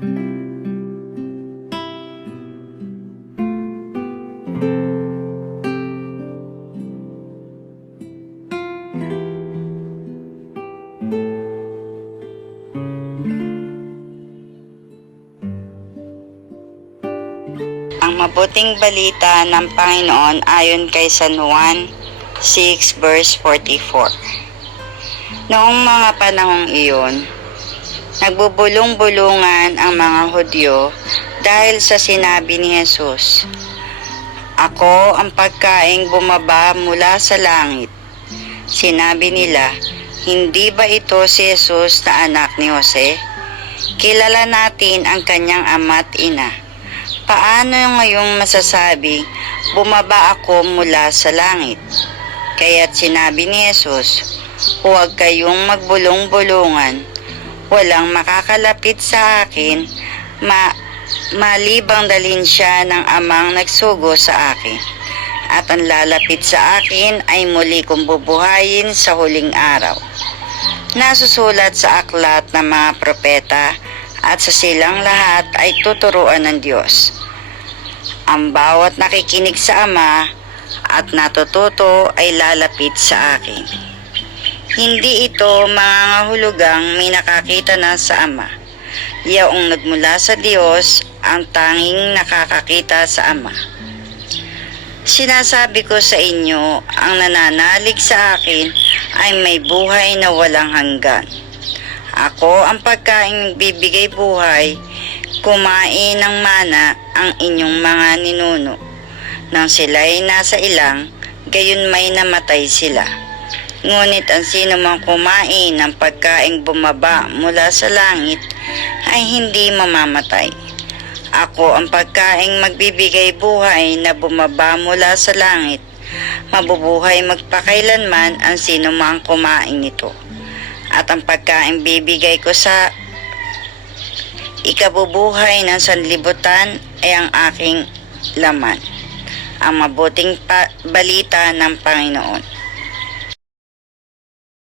Ang mabuting balita ng Panginoon ayon kay San Juan 6 verse 44. Noong mga panahong iyon, nagbubulong-bulungan ang mga Hudyo dahil sa sinabi ni Jesus, "Ako ang pagkaing bumaba mula sa langit." Sinabi nila, "Hindi ba ito si Jesus na anak ni Jose? Kilala natin ang kanyang ama't ina. Paano ngayong masasabi, bumaba ako mula sa langit?" Kaya't sinabi ni Jesus, "Huwag kayong magbulong-bulungan. Walang makakalapit sa akin, malibang dalhin siya ng amang nagsugo sa akin. At ang lalapit sa akin ay muli kong bubuhayin sa huling araw." Nasusulat sa aklat ng mga propeta at sa silang lahat ay tuturuan ng Diyos. Ang bawat nakikinig sa Ama at natututo ay lalapit sa akin. Hindi ito mangangahulugang may nakakita na sa Ama. Yaong nagmula sa Diyos ang tanging nakakakita sa Ama. Sinasabi ko sa inyo, ang nananalig sa akin ay may buhay na walang hanggan. Ako ang pagkaing nagbibigay buhay. Kumain ng mana ang inyong mga ninuno. Nang sila'y nasa ilang, gayon may namatay sila. Ngunit ang sino mang kumain ng pagkaing bumaba mula sa langit ay hindi mamamatay. Ako ang pagkaing magbibigay buhay na bumaba mula sa langit. Mabubuhay magpakailanman ang sino mang kumain nito. At ang pagkaing bibigay ko sa ikabubuhay ng sanlibutan ay ang aking laman. Ang mabuting balita ng Panginoon.